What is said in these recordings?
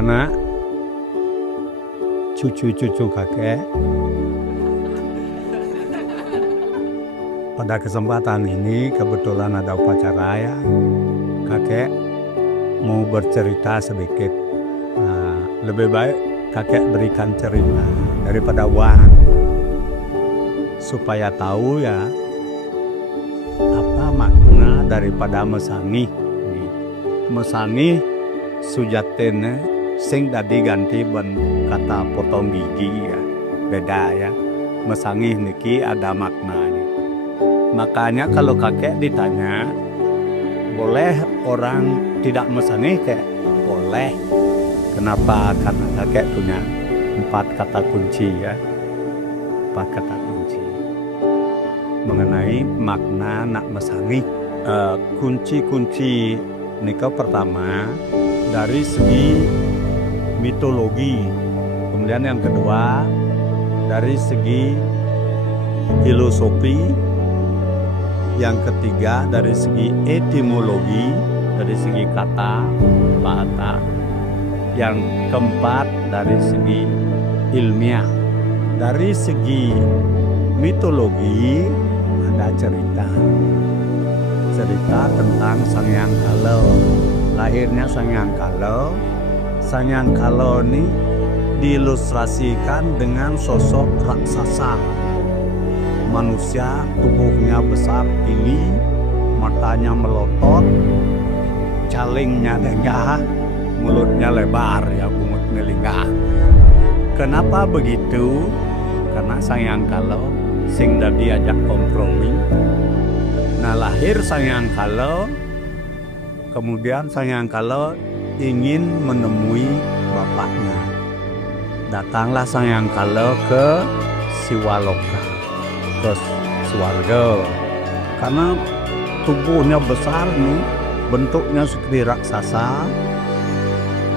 anak-anak, cucu-cucu kakek. Pada kesempatan ini kebetulan ada upacara ya, kakek mau bercerita sedikit. Lebih baik kakek berikan cerita daripada uang, supaya tahu ya apa makna daripada mesangih. Mesangih sujatene sing dadi ganti ben kata potong gigi ya, beda ya. Mesangih niki ada maknanya. Makanya kalau kakek ditanya, boleh orang tidak mesangih kayak boleh. Kenapa? Karena kakek punya 4 kata kunci ya. 4 kata kunci mengenai makna nak mesangih. Kunci-kunci nika pertama dari segi mitologi, kemudian yang kedua dari segi filosofi, yang ketiga dari segi etimologi, dari segi kata bahasa, yang keempat dari segi ilmiah. Dari segi mitologi ada cerita tentang Sang Hyang Kalau. Lahirnya Sang Hyang Kalau. Sang Hyang Kalau ini diilustrasikan dengan sosok raksasa, manusia tubuhnya besar tinggi, matanya melotot, calingnya lenggah, mulutnya lebar ya, bungut melinggah. Kenapa begitu? Karena Sang Hyang Kalau sing dah diajak kompromi. Nah, lahir Sang Hyang Kalau, kemudian Sang Hyang Kalau ingin menemui bapaknya. Datanglah Sang Hyang Kalau ke Siwaloka, ke Swarga. Karena tubuhnya besar nih, bentuknya seperti raksasa.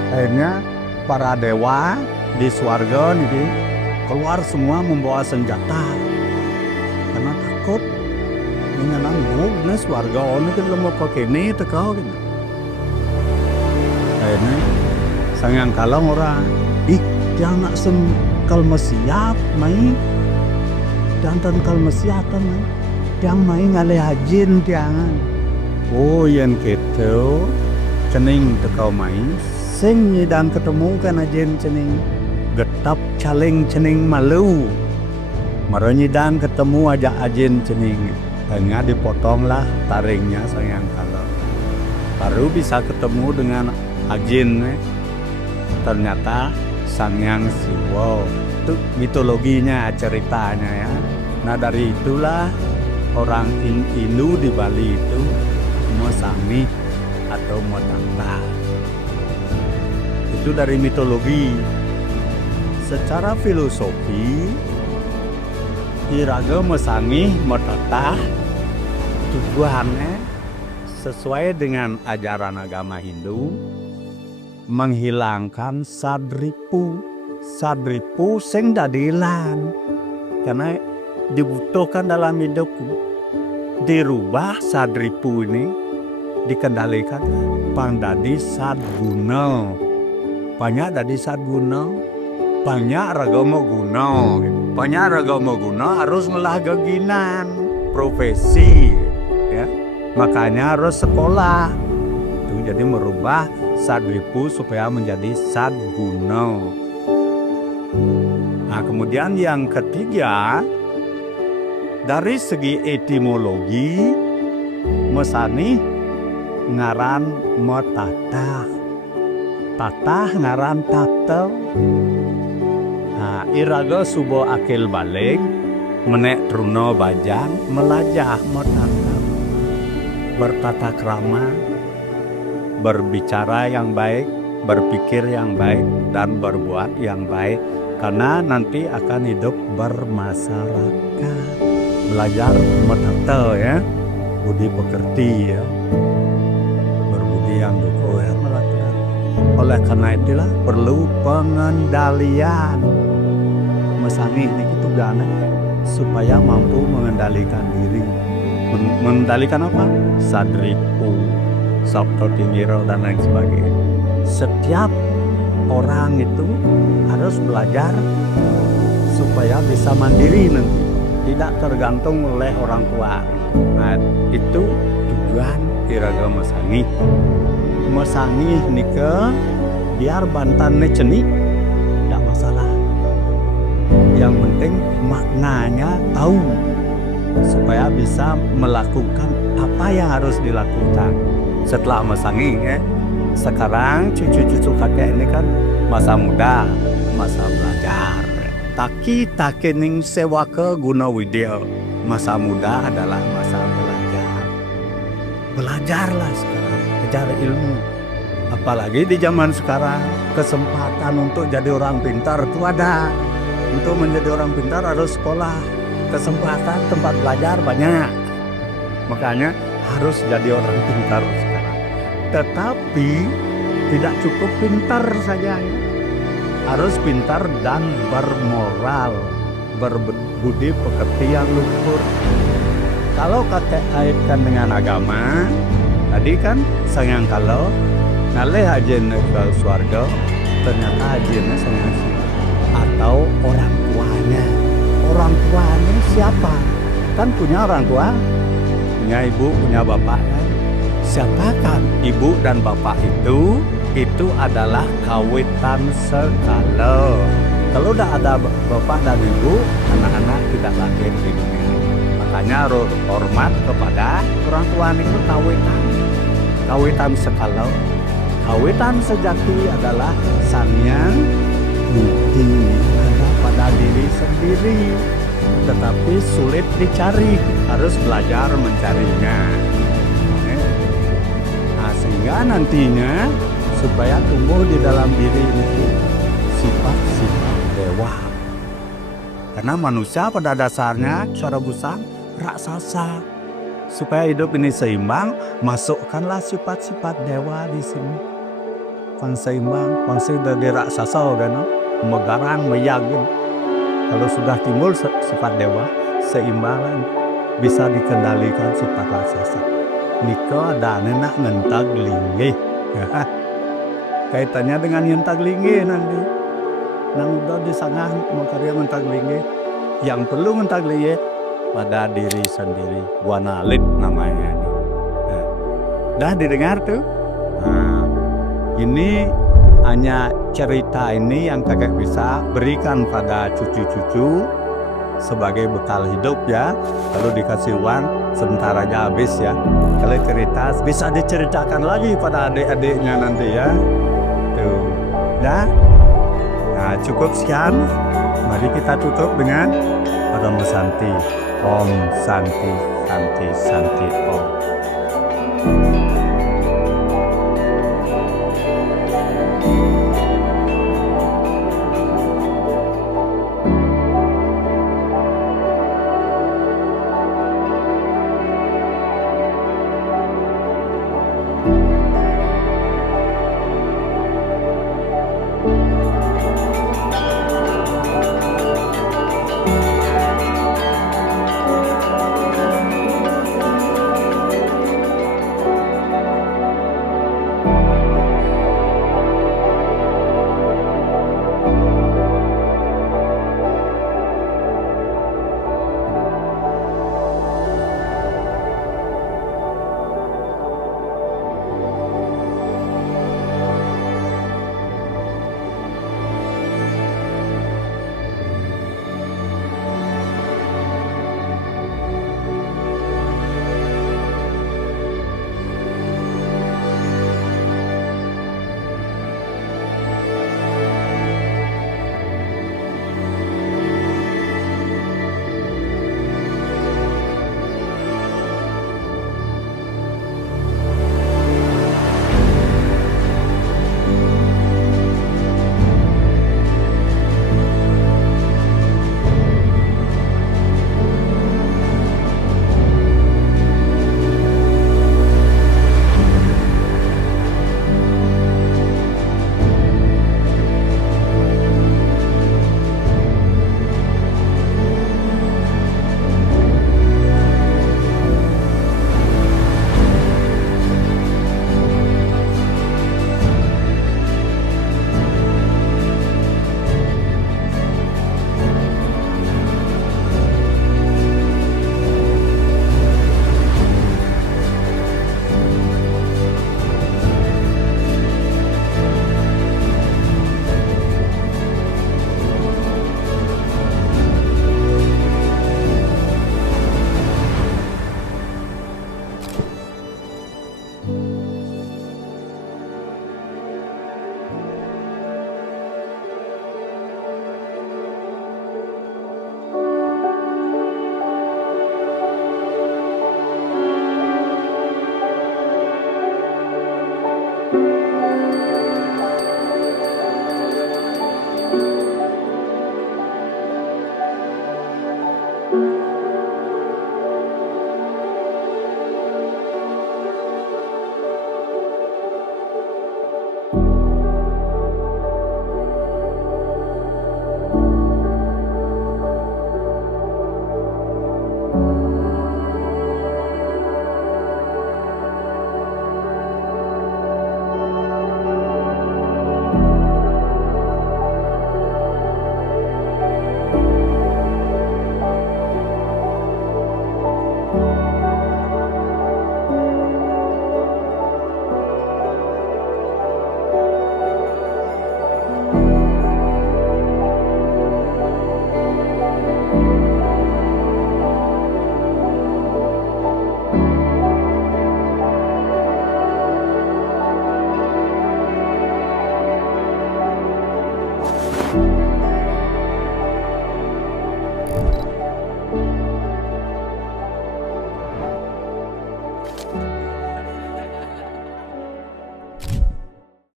Akhirnya para dewa di Swarga nih keluar semua membawa senjata karena takut dengan nangis warga ono kan lemah kok kene teko gitu. Akhirnya sangang kalong orang dia nak kalma siap mai dan kalma siatan mai tiang mai ngale hajin tiangan oh yen gitu cening teko mai sing dan ketemu kan hajin cening getap caleng cening malu maranya dan ketemu aja ajin cening hanya dipotonglah taringnya sayang kalau baru bisa ketemu dengan ajin ternyata Sangyang Siwa itu mitologinya ceritanya ya. Nah dari itulah orang Hindu di Bali itu Masami atau Matanta itu dari mitologi. Secara filosofi Iraga Masangi Matata tujuannya sesuai dengan ajaran agama Hindu menghilangkan sadripu sing dadilan karena dibutuhkan dalam hidupku dirubah sadripu ini dikendalikan pangdadi sadguna banyak dari sadguna banyak ragama guna harus melah geginan profesi ya makanya harus sekolah itu jadi merubah sadripu supaya menjadi sadguna. Nah kemudian yang ketiga dari segi etimologi Mesani ngaran Matata tatah ngaran tatel. Nah, iraga subo akil balik menek truno bajang melajah Matata bertata krama berbicara yang baik berpikir yang baik dan berbuat yang baik karena nanti akan hidup bermasyarakat belajar Matata ya budi pekerti ya berbudi yang duko ya melakukan oleh karena itulah perlu pengendalian Mesangi ini tugasnya supaya mampu mengendalikan diri mengendalikan apa? Sadripu Sabto Tingiro dan lain sebagainya. Setiap orang itu harus belajar supaya bisa mandiri nanti, tidak tergantung oleh orang tua. Nah, itu tujuan Iraga Masangi. Masangi nika biar bantannya cenik, tidak masalah. Yang penting maknanya tahu supaya bisa melakukan apa yang harus dilakukan. Setelah Masangi ya, sekarang cucu-cucu kakek ini kan masa muda, masa belajar. Taki takening sewaka guna widya. Masa muda adalah masa belajar. Belajarlah sekarang, kejar ilmu. Apalagi di zaman sekarang, kesempatan untuk jadi orang pintar itu ada. Untuk menjadi orang pintar harus sekolah. Kesempatan tempat belajar banyak. Makanya harus jadi orang pintar sekarang. Tetapi tidak cukup pintar saja ya. Harus pintar dan bermoral, berbudi pekerti yang luhur. Kalau kakek kaitkan dengan agama, tadi kan sayang kalau naleh ajen ke surga, ternyata ajennya sayang atau orang tuanya. Orang tuanya siapa? Kan punya orang tua, punya ibu, punya bapak kan? Siapa kan ibu dan bapak itu adalah kawitan segala. Kalau udah ada bapak dan ibu, anak-anak tidak lahir di dunia. Makanya hormat kepada orang tua itu kawitan segala. Kawitan sejati adalah Sangyang Budi ada pada diri sendiri, tetapi sulit dicari, harus belajar mencarinya. Nah, sehingga nantinya supaya tumbuh di dalam diri itu sifat-sifat dewa. Karena manusia pada dasarnya secara besar raksasa. Supaya hidup ini seimbang, masukkanlah sifat-sifat dewa di sini. Kan seimbang, kan sudah di raksasa kan, megarang, meyagin. Kalau sudah timbul sifat dewa, seimbangan, bisa dikendalikan sifat raksasa. Niko ada nenak ngentag linggih. Kaitannya dengan ngentag linggih nanti. Nang udah disangah makarya ngentag linggih. Yang perlu ngentag linggih pada diri sendiri. Wanalit namanya ini. Dah didengar tuh? Nah, ini hanya cerita ini yang kakek bisa berikan pada cucu-cucu sebagai bekal hidup ya. Lalu dikasih uang sebentar aja habis ya. Kalau cerita bisa diceritakan lagi pada adik-adiknya nanti ya. Tuh, dah. Nah cukup sekian. Mari kita tutup dengan Om Santi. Om Santi, Santi, Santi, Om.